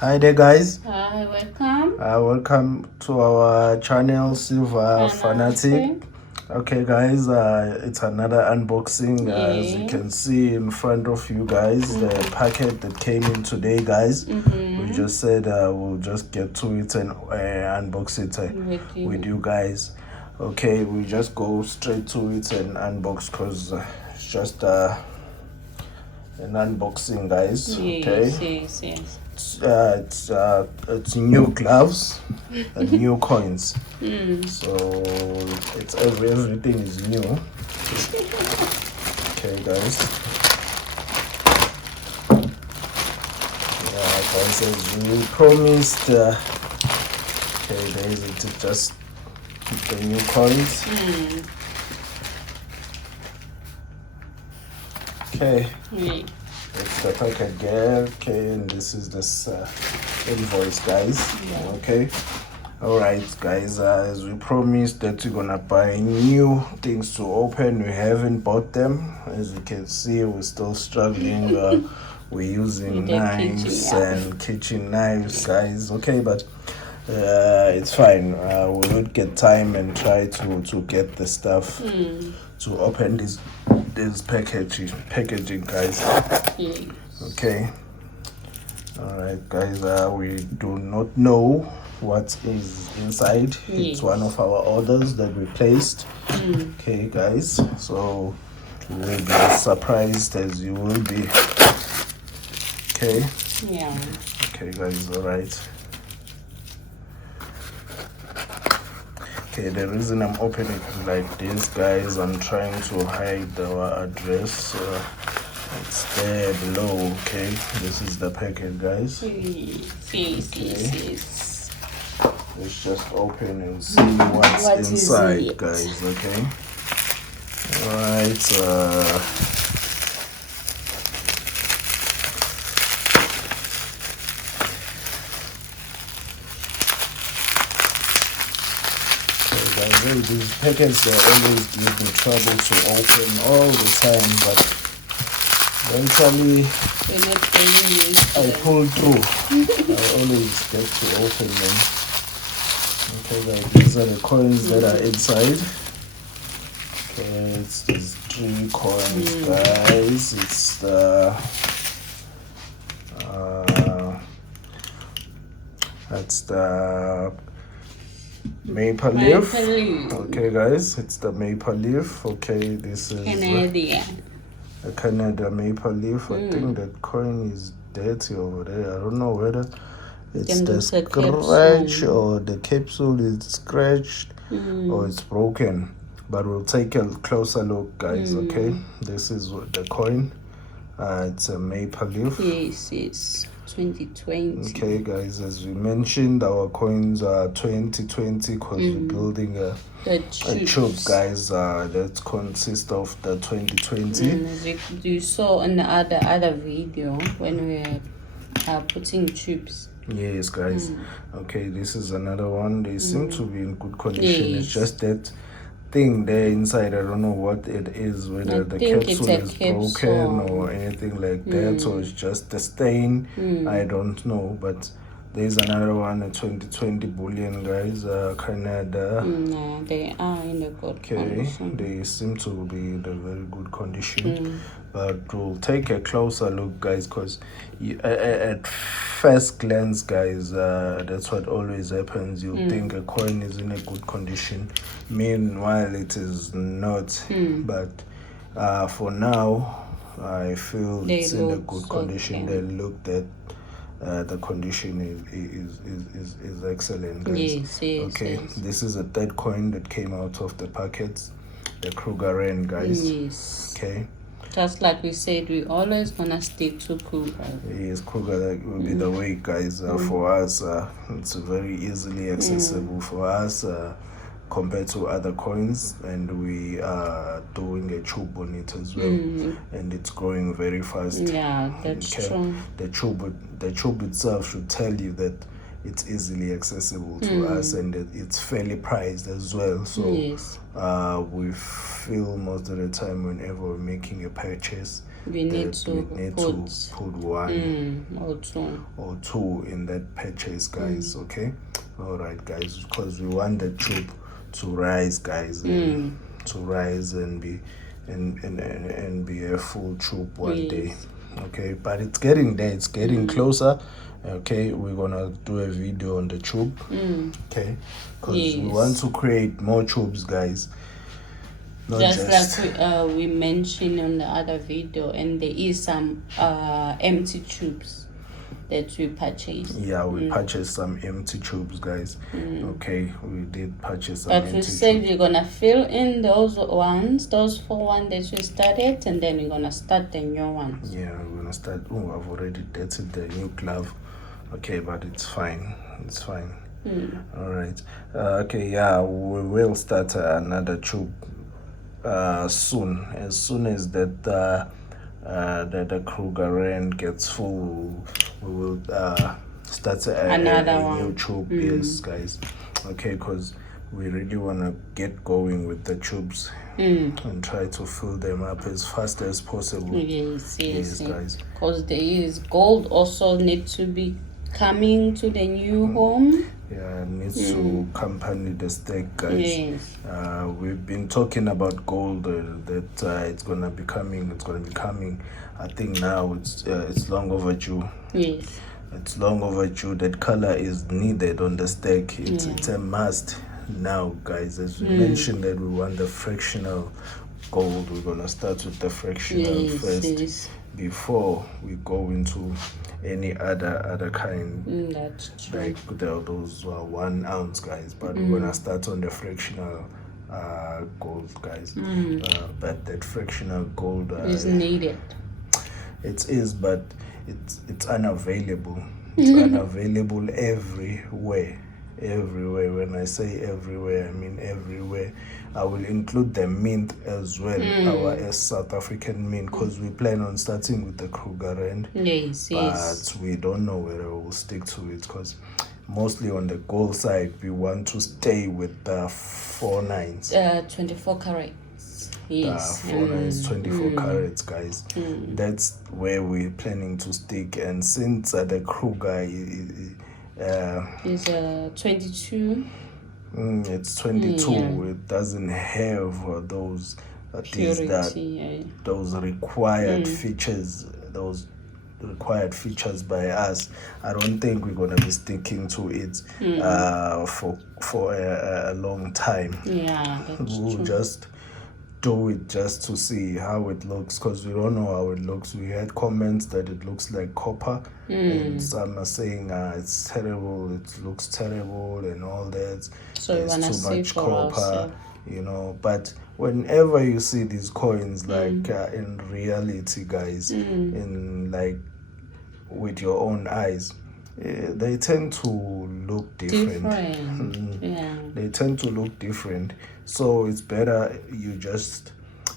Hi there, guys. Hi, welcome. Welcome to our channel, Silver Fanatic. Okay, guys, it's another unboxing. As you can see in front of you guys, the packet that came in today, guys. We just said we'll just get to it and unbox it with you guys. Okay, we just go straight to it and unbox because it's just an unboxing, guys. Okay. Yes. It's new gloves and new coins. So it's everything is new. Okay, guys. Yeah, guys, as we promised. Okay, guys, it's just the new coins. Okay. It's the packet there. Okay, and this is this invoice, guys. Okay. Alright, guys, as we promised that we're gonna buy new things to open, we haven't bought them. As you can see, we're still struggling. We're using knives and kitchen knives, guys. Okay, but it's fine. We would get time and try to get the stuff to open this packaging, guys. Okay. Alright, guys, we do not know what is inside. It's one of our orders that we placed. Okay, guys, so we will be as surprised as you will be. Okay. Okay, guys. Alright. Okay, the reason I'm opening it like this, guys, I'm trying to hide our address. It's there below. Okay, this is the packet, guys. Let's just open and see what's inside, guys. Okay. Alright. Guys, these packets, they always give me trouble to open all the time, but eventually I pull through. I always get to open them. Okay, guys, these are the coins that are inside. Okay, it's these 3 coins, guys. It's the that's the maple leaf. Okay, guys, it's the maple leaf. Okay, this is a Canada maple leaf. I think that coin is dirty over there. I don't know whether it's the scratch or the capsule is scratched or it's broken, but we'll take a closer look, guys. Okay, this is the coin. It's a maple leaf. Yes, 2020. Okay, guys, as we mentioned, our coins are 2020 because we're building a tube, guys, that consists of the 2020. You saw in the other video when we are putting tubes. Yes, guys. Okay, this is another one. They seem to be in good condition. It's just that thing there inside. I don't know what it is, whether the capsule is broken or anything like that, or it's just a stain. I don't know, but there's another one, a 2020 bullion, guys. Canada. No, they are in a good condition. They seem to be in a very good condition. But we'll take a closer look, guys, because at first glance, guys, that's what always happens. You think a coin is in a good condition, meanwhile it is not. But for now, I feel it's in a good condition. They look that the condition is excellent, guys. Okay, this is a 3rd coin that came out of the packets, the Kruger, guys. Okay, just like we said, we always gonna stick to Kruger. Yes, Kruger will be the way, guys. For us, it's very easily accessible for us compared to other coins, and we are doing a tube on it as well, and it's growing very fast. Yeah, that's true. The tube itself should tell you that it's easily accessible to us, and it's fairly priced as well. So we feel most of the time whenever we're making a purchase, we need to put one or two. In that purchase, guys. Okay, all right, guys, because we want the tube to rise, guys, and to rise and be and be a full tube one day. Okay, but it's getting there, it's getting closer. Okay, we're gonna do a video on the tube. Okay, because we want to create more tubes, guys. Not just like we mentioned on the other video, and there is some empty tubes that we purchased. Yeah, we purchased some empty tubes, guys. Okay, we did purchase some empty tubes. But we said we're gonna fill in those 4 ones that we started, and then we're gonna start the new ones. Yeah, we're gonna start. Oh, I've already dated the new glove. Okay, but it's fine. It's fine. All right. Okay, yeah, we will start another tube soon. As soon as that the Kruger end gets full, we will start a new tube. Yes, guys. Okay, because we really want to get going with the tubes and try to fill them up as fast as possible. Yes, guys. Because there is gold also need to be coming to the new home. Yeah, needs to accompany the stake, guys. Yes. We've been talking about gold that it's gonna be coming. It's gonna be coming. I think now it's long overdue. Yes. It's long overdue. That color is needed on the stake. It's a must now, guys. As we mentioned that we want the fractional gold, we're gonna start with the fractional first before we go into any other kind. That's true. Like those 1 ounce, guys, but we're gonna start on the fractional gold, guys. But that fractional gold is needed. It is, but it's unavailable. It's unavailable everywhere. When I say everywhere, I mean everywhere. I will include the mint as well, our South African mint, because we plan on starting with the Kruger end. But we don't know whether we'll stick to it, because mostly on the gold side we want to stay with the 4 nines. 24 carats. Yes. 4 nines, 24 carats, guys. That's where we're planning to stick. And since the Kruger is 22. It's 22. It doesn't have those those required features. Those required features by us. I don't think we're gonna be sticking to it for a long time. Yeah, we'll true. Just do it just to see how it looks, because we don't know how it looks. We had comments that it looks like copper, and some are saying it's terrible, it looks terrible and all that. So there's too much copper, you know. But whenever you see these coins, like in reality, guys, in like with your own eyes, they tend to look different. They tend to look different. So it's better you just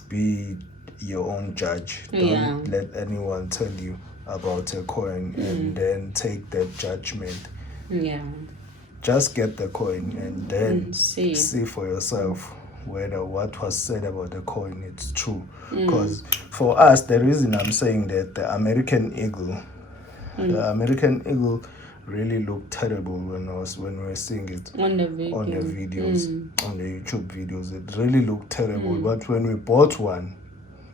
be your own judge. Don't let anyone tell you about a coin and then take that judgment. Just get the coin and then see for yourself whether what was said about the coin is true. Because for us, the reason I'm saying that the American Eagle really looked terrible when we were seeing it on the videos, on the YouTube videos. It really looked terrible. But when we bought one,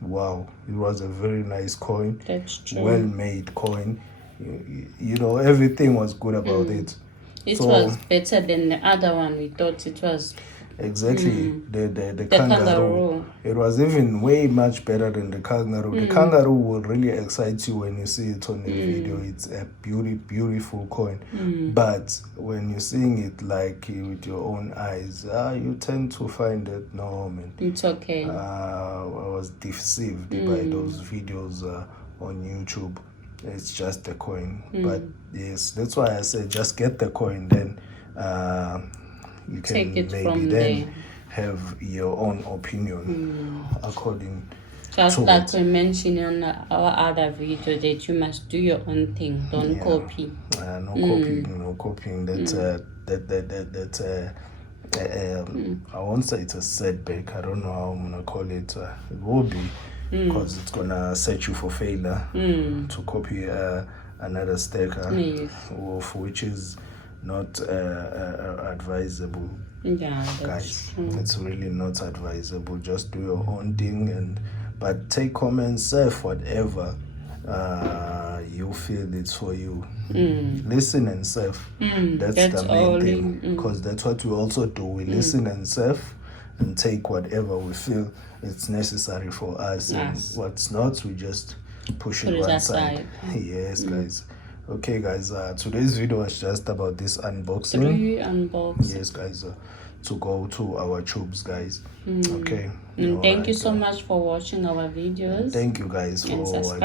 wow, it was a very nice coin. That's true. Well made coin. You know, everything was good about it. It was better than the other one. We thought it was. Exactly. The kangaroo. It was even way much better than the kangaroo. The kangaroo will really excite you when you see it on the video. It's a beautiful coin. But when you're seeing it like with your own eyes, you tend to find that no, man, it's okay. I was deceived by those videos on YouTube. It's just a coin. But yes, that's why I said just get the coin, then you can take it maybe from then there. Have your own opinion according just to like it. we mentioned on our other video, that you must do your own thing, don't copy. No copying. That's I won't say it's a setback. I don't know how I'm gonna call it. It will be because it's gonna set you for failure to copy another stacker, Yes. which is not advisable. Yeah, that's Guys, true. it's really not advisable. Just do your own thing, but take comments, surf whatever you feel it's for you. Listen and surf. That's the main thing, because that's what we also do. We listen and surf and take whatever we feel it's necessary for us, and what's not, we just push it one side. Yes, guys. Okay, guys, today's video was just about this unboxing. Yes, guys, to go to our tubes, guys. Okay. Thank you so much for watching our videos. Thank you guys for watching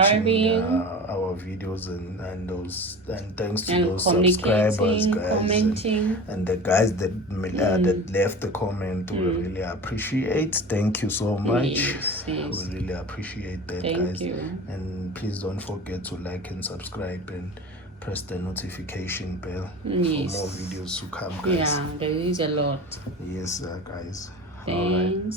our videos, and thanks to those subscribers, guys, commenting, and the guys that that left the comment. We really appreciate. Thank you so much. Yes. We really appreciate that. Thank guys. you. And please don't forget to like and subscribe and press the notification bell for more videos to come, guys. Yeah, there is a lot. Yes, guys. Thanks.